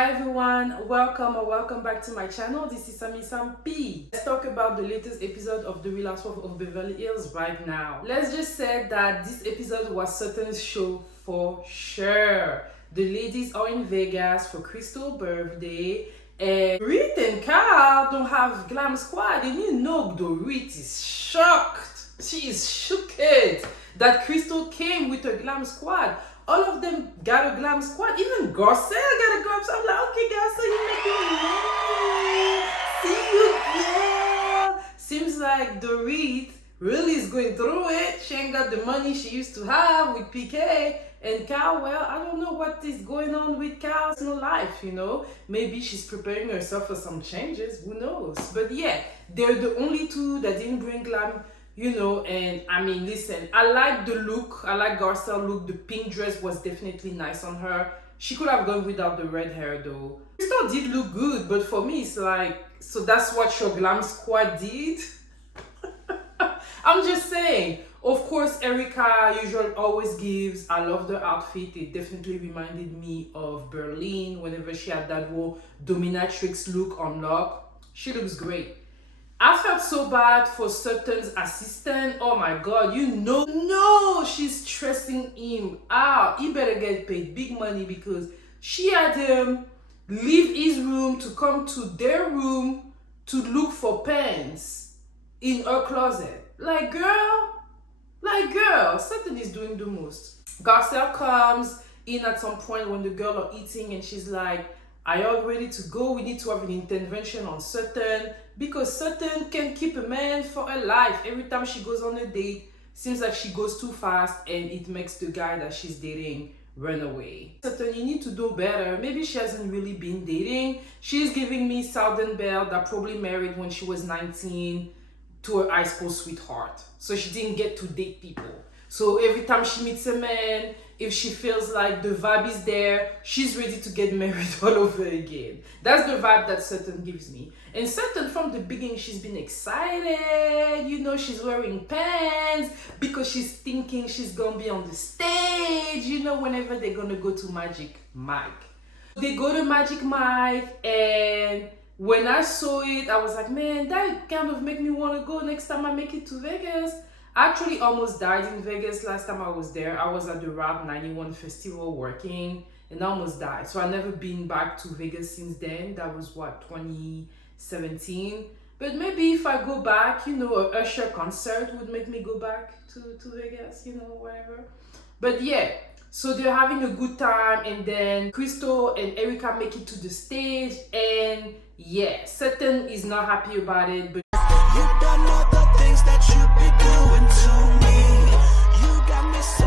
Hi everyone, welcome or welcome back to my channel. This is Sam P. Let's talk about the latest episode of the Housewives of Beverly Hills right now. Let's just say that this episode was Sutton's show for sure. The ladies are in Vegas for Krystal's birthday, and Dorit and Carl don't have glam squad, and you know Dorit is shocked. She is shooked that Krystal came with a glam squad. All of them got a glam squad. Even Garcelle got a glam squad. I'm like, okay, Garcelle, you making money. See you, girl. Seems like Dorit really is going through it. She ain't got the money she used to have with PK. And Cal, well, I don't know what is going on with Cal's no life, you know. Maybe she's preparing herself for some changes. Who knows? But yeah, they're the only two that didn't bring glam. You know, and I mean, listen, I like the look. I like Garcelle look. The pink dress was definitely nice on her. She could have gone without the red hair though. Krystal did look good, but for me, it's like, so that's what your glam squad did? I'm just saying. Of course, Erica usually always gives. I love the outfit. It definitely reminded me of Berlin whenever she had that whole dominatrix look on lock. She looks great. I felt so bad for Sutton's assistant. Oh my God, you know she's stressing him out. He better get paid big money because she had him leave his room to come to their room to look for pants in her closet. Like girl, Sutton is doing the most. Garcelle comes in at some point when the girl are eating and she's like, are y'all ready to go? We need to have an intervention on Sutton because Sutton can keep a man for a life. Every time she goes on a date, seems like she goes too fast and it makes the guy that she's dating run away. Sutton, you need to do better. Maybe she hasn't really been dating. She's giving me Southern Belle that probably married when she was 19 to her high school sweetheart. So she didn't get to date people. So every time she meets a man, if she feels like the vibe is there, she's ready to get married all over again. That's the vibe that Sutton gives me. And Sutton, from the beginning, she's been excited. You know, she's wearing pants because she's thinking she's gonna be on the stage, you know, whenever they're gonna go to Magic Mike. They go to Magic Mike, and when I saw it, I was like, man, that kind of make me want to go next time I make it to Vegas. I actually almost died in Vegas last time I was there. I was at the rhobh 91 festival working and I almost died. So I've never been back to Vegas since then. That was what, 2017? But maybe if I go back, you know, a Usher concert would make me go back to Vegas, you know, whatever. But yeah, so they're having a good time, and then Krystal and Erica make it to the stage, and yeah, Sutton is not happy about it, but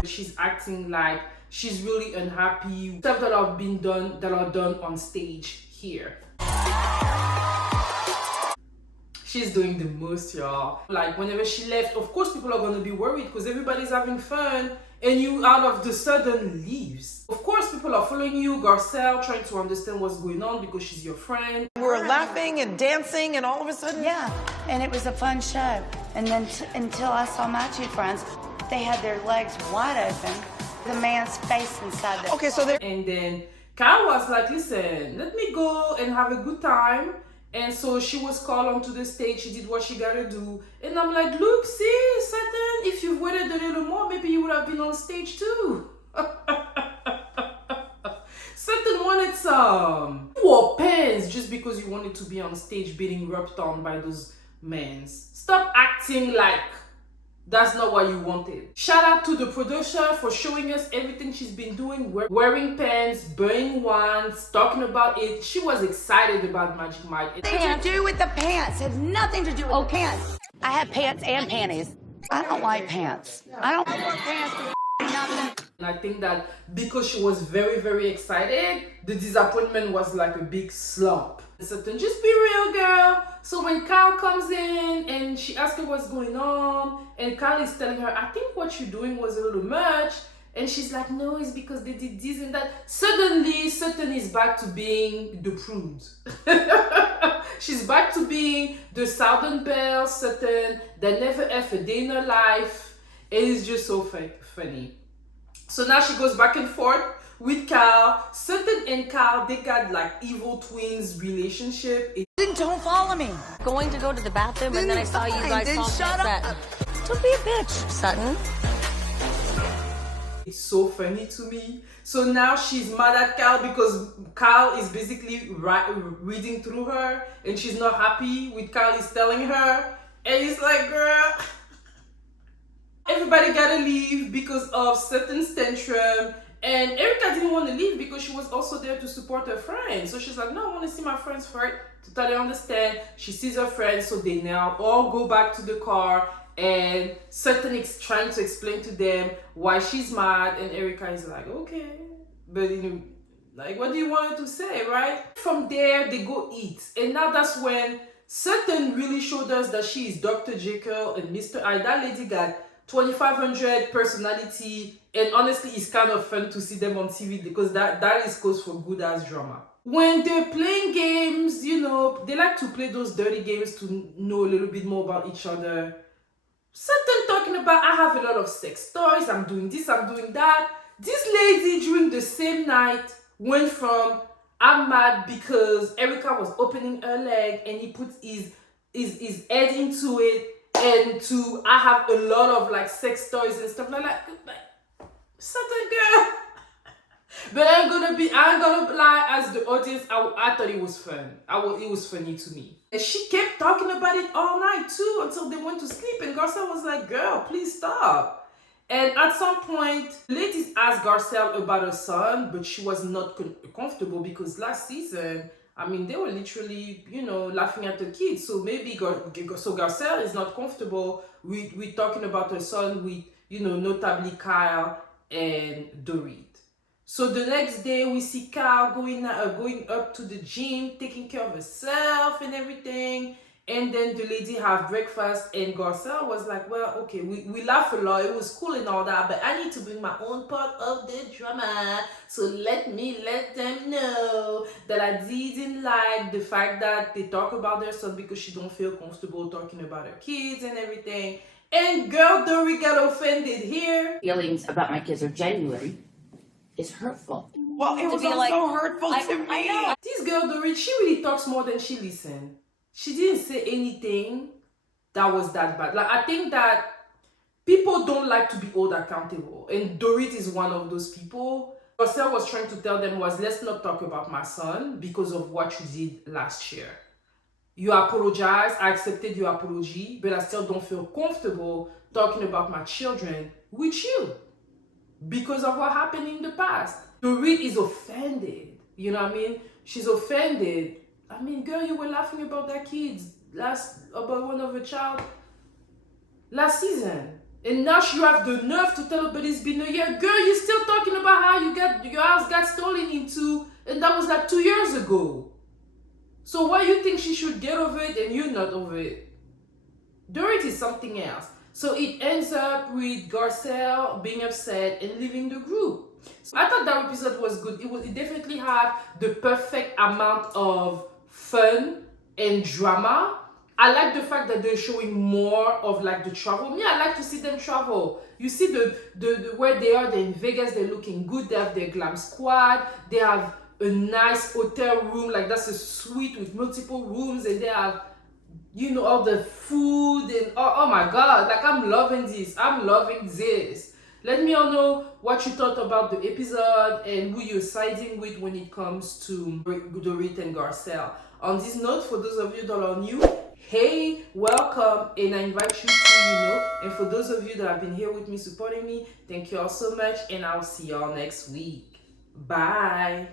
she's acting like she's really unhappy. Stuff that have been done, that are done on stage here. She's doing the most, y'all. Like whenever she left, of course people are gonna be worried because everybody's having fun and you out of the sudden leaves. Of course people are following you, Garcelle, trying to understand what's going on because she's your friend. We're laughing and dancing and all of a sudden... Yeah, and it was a fun show. And then until I saw my two friends, they had their legs wide open, the man's face inside the... Okay, so they're... And then Kyle was like, listen, let me go and have a good time. And so she was called onto the stage. She did what she gotta do. And I'm like, look, see, Sutton, if you waited a little more, maybe you would have been on stage too. Sutton wanted some. You wore pants just because you wanted to be on stage being rubbed on by those men. Stop acting like that's not what you wanted. Shout out to the producer for showing us everything she's been doing. Wearing pants, burning wands, talking about it. She was excited about Magic Mike. Nothing to do with the pants. It had nothing to do with the pants. I had pants and panties. I don't like pants. I don't wear pants for nothing. And I think that because she was very, very excited, the disappointment was like a big slump. Sutton, just be real, girl. So when Kyle comes in and she asks her what's going on, and Kyle is telling her, I think what you're doing was a little much. And she's like, no, it's because they did this and that. Suddenly, Sutton is back to being the prude. She's back to being the Southern Belle Sutton that never ever a day in her life. It is just so funny. So now she goes back and forth with Kyle. Sutton and Kyle, they got like evil twins relationship. Then don't follow me. Going to go to the bathroom and then I saw you guys Then talking shut at up. that. Don't be a bitch, Sutton. It's so funny to me. So now she's mad at Kyle because Kyle is basically reading through her and she's not happy with Kyle is telling her. And it's like, girl, everybody gotta leave because of Sutton's tantrum. And Erica didn't want to leave because she was also there to support her friend. So she's like, no, I want to see my friends first. Totally understand. She sees her friends, so they now all go back to the car. And Sutton is trying to explain to them why she's mad. And Erica is like, okay. But like, what do you want her to say, right? From there, they go eat. And now that's when Sutton really showed us that she is Dr. Jekyll and Mr. Hyde. That lady got 2500 personality, and honestly it's kind of fun to see them on TV because that is cause for good ass drama. When they're playing games, they like to play those dirty games to know a little bit more about each other. Sutton talking about, I have a lot of sex toys, I'm doing this, I'm doing that. This lady during the same night went from, I'm mad because Erica was opening her leg and he put his head into it, and to I have a lot of like sex toys and stuff like Sutton girl. But I ain't gonna lie, as the audience, I thought it was fun. It was funny to me. And she kept talking about it all night too until they went to sleep. And Garcelle was like, girl, please stop. And at some point, ladies asked Garcelle about her son, but she was not comfortable because last season, they were literally, laughing at the kids. So maybe Garcelle is not comfortable with talking about her son with, notably Kyle and Dorit. So the next day we see Kyle going up to the gym, taking care of herself and everything. And then the lady have breakfast and Garcelle was like, well, okay, we laugh a lot. It was cool and all that, but I need to bring my own part of the drama. So let them know that I didn't like the fact that they talk about their son because she don't feel comfortable talking about her kids and everything. And girl Dorit got offended here. Feelings about my kids are genuine. It's hurtful. Well, it was also hurtful to me. I know. This girl Dorit, she really talks more than she listens. She didn't say anything that was that bad. Like, I think that people don't like to be held accountable. And Dorit is one of those people. Garcelle was trying to tell them was, let's not talk about my son because of what you did last year. You apologize. I accepted your apology, but I still don't feel comfortable talking about my children with you because of what happened in the past. Dorit is offended. You know what I mean? She's offended. Girl, you were laughing about that kids about one of a child last season. And now you have the nerve to tell her, but it's been a year. Girl, you're still talking about how your house got stolen into, and that was like 2 years ago. So why you think she should get over it and you're not over it? Dorit is something else. So it ends up with Garcelle being upset and leaving the group. So I thought that episode was good. It definitely had the perfect amount of fun and drama. I like the fact that they're showing more of like the travel. I like to see them travel. You see the where they are, they're in Vegas, they're looking good, they have their glam squad, they have a nice hotel room, like that's a suite with multiple rooms, and they have all the food and oh my god, like I'm loving this. Let me all know what you thought about the episode and who you're siding with when it comes to Dorit and Garcelle. On this note, for those of you that are new, hey, welcome, and I invite you to, and for those of you that have been here with me, supporting me, thank you all so much, and I'll see y'all next week. Bye.